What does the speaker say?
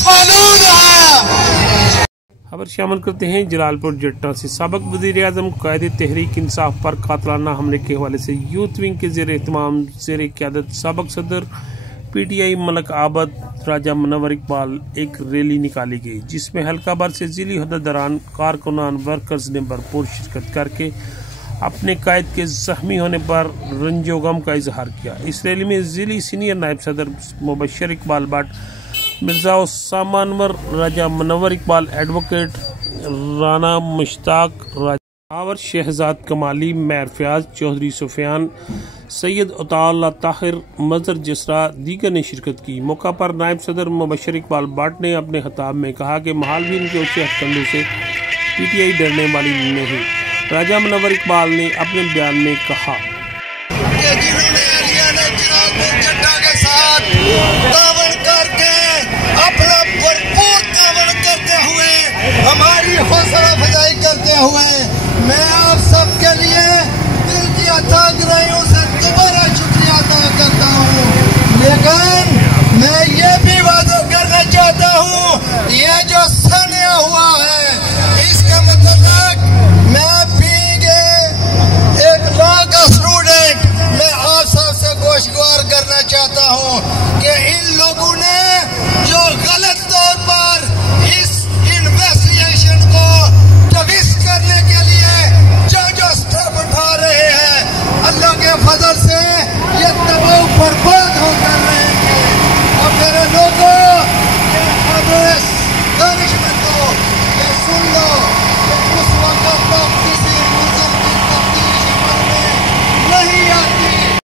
मौलूद है। खबर शामिल करते हैं जलालपुर जट्टा से। साबिक वज़ीर-ए-आज़म कायदे तहरीक इंसाफ पर कातलाना हमले के हवाले से यूथ विंग के ज़ेर एहतमाम ज़ेर क़यादत साबिक सदर PTI मलक आबद राजा मुनव्वर इकबाल एक रैली निकाली गई, जिसमें हल्का भर से ज़िली अहदेदारान कारकुनान वर्कर्स ने भरपूर शिरकत करके अपने कायद के ज़ख्मी होने पर रंजो गम का इजहार किया। इस रैली में ज़िली सीनियर नायब सदर मुबशर इकबाल भट्ट, मिर्जा उस्मान अनवर, राजा मुनव्वर इकबाल, एडवोकेट राना मुश्ताक, रावर शहजाद कमाली, मैर फयाज, चौधरी सुफियान, सैयद अताउल्लाह ताहिर, मजर जसरा दीगर ने शिरकत की। मौका पर नायब सदर मुबशर इकबाल भट्ट ने अपने खिताब में कहा कि महालवीन के ऊंचे हथकंडों से PTI डरने वाली नहीं। राजा मुनव्वर इकबाल ने अपने बयान में कहा कि जिन्होंने जलालपुर जट्टा के साथ तावन करके अपना भरपूर तावन करते हुए हमारी हौसला अफजाई करते हुए मैं आप सबके लिए दिल की अथाह गहराइयों से दोबारा शुक्रिया अदा करता हूँ। लेकिन मैं ये भी वादा करना चाहता हूँ, ये जो सानिया हुआ है